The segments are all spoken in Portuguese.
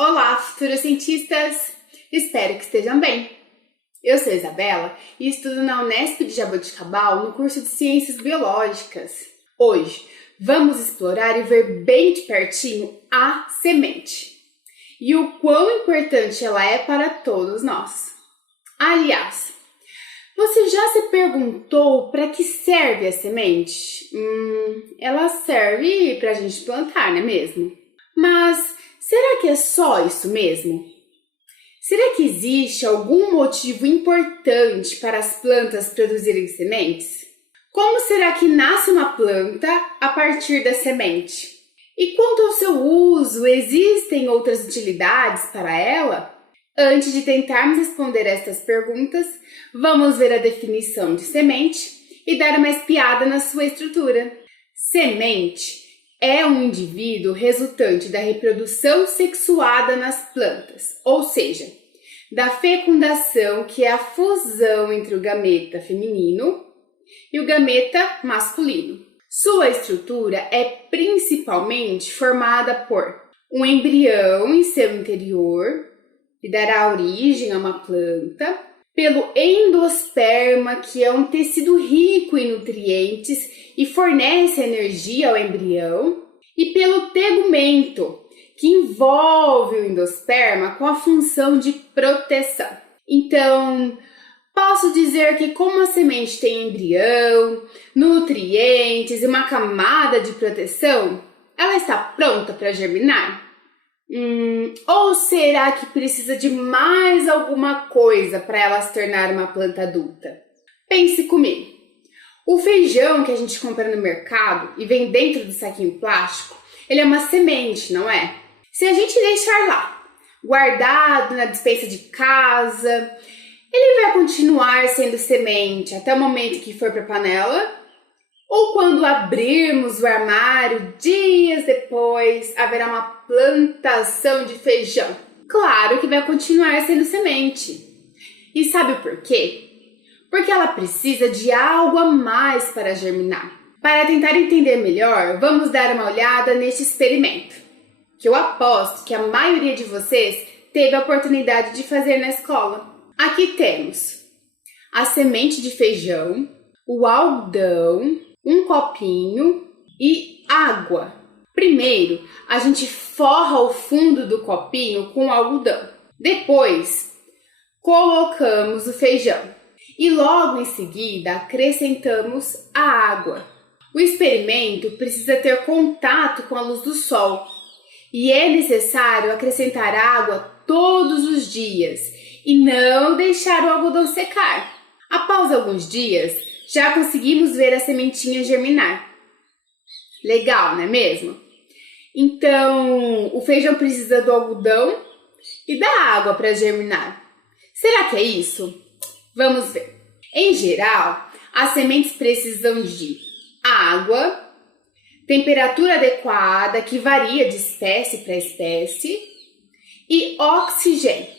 Olá, futuros cientistas! Espero que estejam bem. Eu sou Isabela e estudo na Unesp de Jaboticabal no curso de Ciências Biológicas. Hoje vamos explorar e ver bem de pertinho a semente e o quão importante ela é para todos nós. Aliás, você já se perguntou para que serve a semente? Ela serve para a gente plantar, não é mesmo? Mas será que é só isso mesmo? Será que existe algum motivo importante para as plantas produzirem sementes? Como será que nasce uma planta a partir da semente? E quanto ao seu uso, existem outras utilidades para ela? Antes de tentarmos responder estas perguntas, vamos ver a definição de semente e dar uma espiada na sua estrutura. Semente é um indivíduo resultante da reprodução sexuada nas plantas, ou seja, da fecundação, que é a fusão entre o gameta feminino e o gameta masculino. Sua estrutura é principalmente formada por um embrião em seu interior, que dará origem a uma planta, pelo endosperma, que é um tecido rico em nutrientes e fornece energia ao embrião, e pelo tegumento, que envolve o endosperma com a função de proteção. Então, posso dizer que como a semente tem embrião, nutrientes e uma camada de proteção, ela está pronta para germinar? Ou será que precisa de mais alguma coisa para ela se tornar uma planta adulta? Pense comigo. O feijão que a gente compra no mercado e vem dentro do saquinho plástico, ele é uma semente, não é? Se a gente deixar lá, guardado na despensa de casa, ele vai continuar sendo semente até o momento que for para a panela? Ou quando abrirmos o armário, dias depois, haverá uma plantação de feijão? Claro que vai continuar sendo semente. E sabe por quê? Porque ela precisa de algo a mais para germinar. Para tentar entender melhor, vamos dar uma olhada neste experimento, que eu aposto que a maioria de vocês teve a oportunidade de fazer na escola. Aqui temos a semente de feijão, o algodão, um copinho e água. Primeiro, a gente forra o fundo do copinho com algodão. Depois, colocamos o feijão e logo em seguida acrescentamos a água. O experimento precisa ter contato com a luz do sol e é necessário acrescentar água todos os dias e não deixar o algodão secar. Após alguns dias, já conseguimos ver a sementinha germinar. Legal, não é mesmo? Então, o feijão precisa do algodão e da água para germinar. Será que é isso? Vamos ver. Em geral, as sementes precisam de água, temperatura adequada, que varia de espécie para espécie, e oxigênio.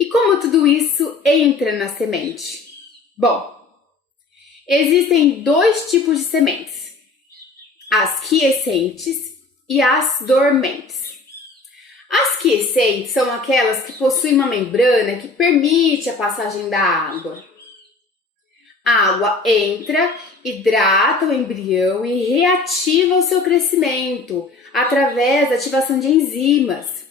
E como tudo isso entra na semente? Bom, existem dois tipos de sementes, as quiescentes e as dormentes. As quiescentes são aquelas que possuem uma membrana que permite a passagem da água. A água entra, hidrata o embrião e reativa o seu crescimento através da ativação de enzimas.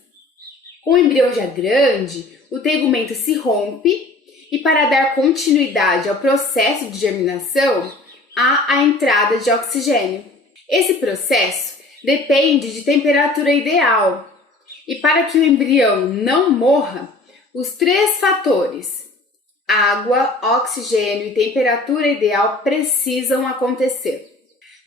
Com o embrião já grande, o tegumento se rompe e para dar continuidade ao processo de germinação, há a entrada de oxigênio. Esse processo depende de temperatura ideal. E para que o embrião não morra, os três fatores, água, oxigênio e temperatura ideal, precisam acontecer.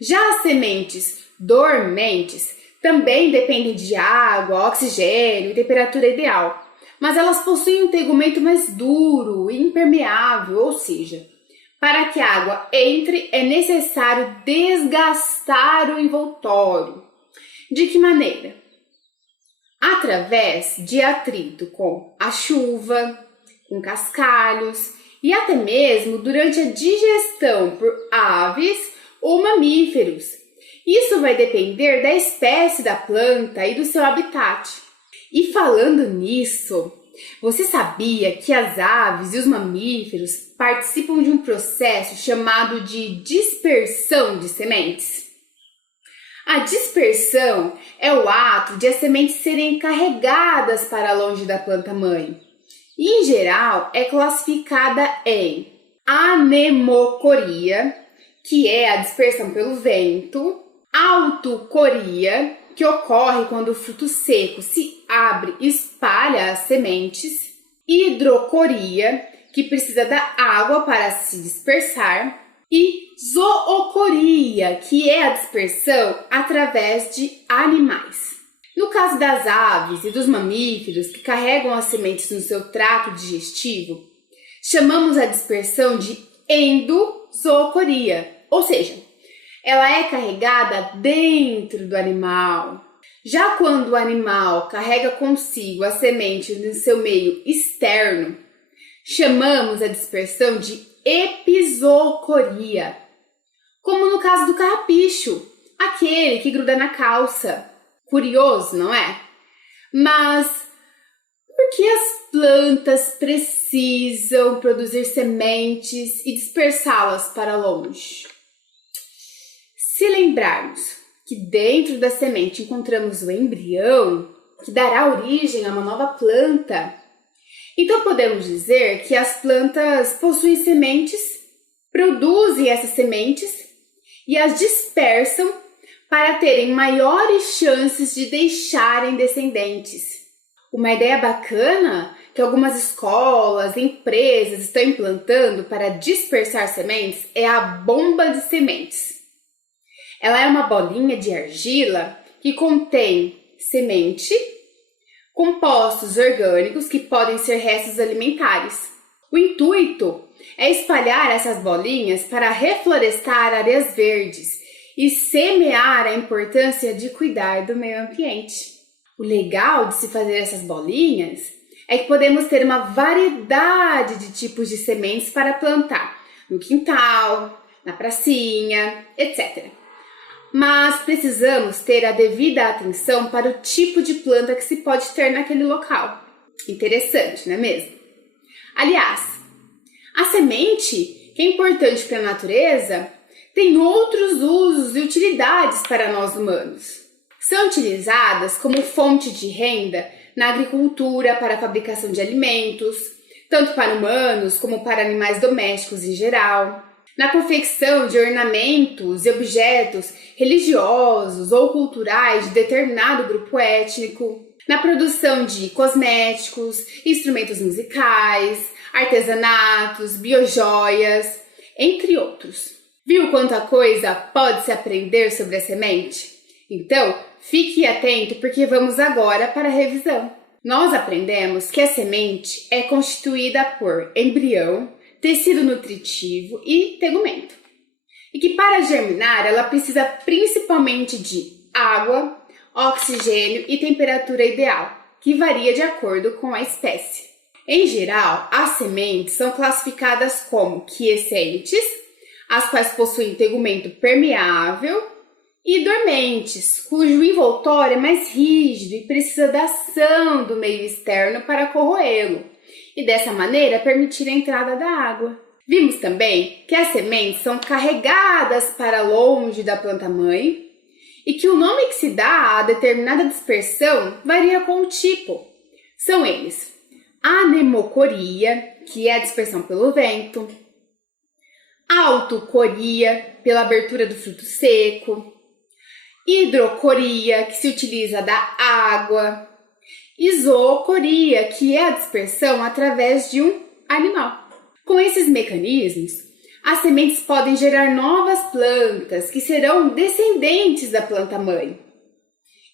Já as sementes dormentes também dependem de água, oxigênio e temperatura ideal, mas elas possuem um tegumento mais duro e impermeável, ou seja, para que a água entre é necessário desgastar o envoltório. De que maneira? Através de atrito com a chuva, com cascalhos e até mesmo durante a digestão por aves ou mamíferos. Isso vai depender da espécie da planta e do seu habitat. E falando nisso, você sabia que as aves e os mamíferos participam de um processo chamado de dispersão de sementes? A dispersão é o ato de as sementes serem carregadas para longe da planta-mãe. E, em geral, é classificada em anemocoria, que é a dispersão pelo vento, autocoria, que ocorre quando o fruto seco se abre e espalha as sementes, hidrocoria, que precisa da água para se dispersar, e zoocoria, que é a dispersão através de animais. No caso das aves e dos mamíferos que carregam as sementes no seu trato digestivo, chamamos a dispersão de endozoocoria, ou seja, ela é carregada dentro do animal. Já quando o animal carrega consigo a semente no seu meio externo, chamamos a dispersão de epizoocoria, como no caso do carrapicho, aquele que gruda na calça. Curioso, não é? Mas por que as plantas precisam produzir sementes e dispersá-las para longe? Se lembrarmos que dentro da semente encontramos o embrião, que dará origem a uma nova planta, então podemos dizer que as plantas possuem sementes, produzem essas sementes e as dispersam para terem maiores chances de deixarem descendentes. Uma ideia bacana que algumas escolas, empresas estão implantando para dispersar sementes é a bomba de sementes. Ela é uma bolinha de argila que contém semente, compostos orgânicos que podem ser restos alimentares. O intuito é espalhar essas bolinhas para reflorestar áreas verdes e semear a importância de cuidar do meio ambiente. O legal de se fazer essas bolinhas é que podemos ter uma variedade de tipos de sementes para plantar no quintal, na pracinha, etc. Mas precisamos ter a devida atenção para o tipo de planta que se pode ter naquele local. Interessante, não é mesmo? Aliás, a semente, que é importante para a natureza, tem outros usos e utilidades para nós humanos. São utilizadas como fonte de renda na agricultura para a fabricação de alimentos, tanto para humanos como para animais domésticos em geral, na confecção de ornamentos e objetos religiosos ou culturais de determinado grupo étnico, na produção de cosméticos, instrumentos musicais, artesanatos, biojoias, entre outros. Viu quanta coisa pode se aprender sobre a semente? Então, fique atento porque vamos agora para a revisão. Nós aprendemos que a semente é constituída por embrião, tecido nutritivo e tegumento. E que para germinar ela precisa principalmente de água, oxigênio e temperatura ideal, que varia de acordo com a espécie. Em geral, as sementes são classificadas como quiescentes, as quais possuem tegumento permeável, e dormentes, cujo envoltório é mais rígido e precisa da ação do meio externo para corroê-lo, e dessa maneira permitir a entrada da água. Vimos também que as sementes são carregadas para longe da planta-mãe e que o nome que se dá a determinada dispersão varia com o tipo. São eles: anemocoria, que é a dispersão pelo vento, autocoria, pela abertura do fruto seco, hidrocoria, que se utiliza da água, e zoocoria, que é a dispersão através de um animal. Com esses mecanismos, as sementes podem gerar novas plantas que serão descendentes da planta-mãe.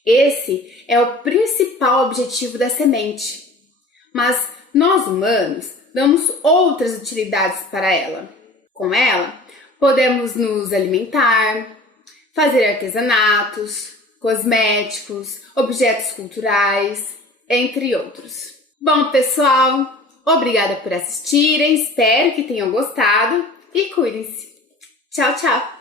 Esse é o principal objetivo da semente, mas nós humanos damos outras utilidades para ela. Com ela, podemos nos alimentar, fazer artesanatos, cosméticos, objetos culturais, entre outros. Bom, pessoal, obrigada por assistirem, espero que tenham gostado e cuidem-se. Tchau, tchau!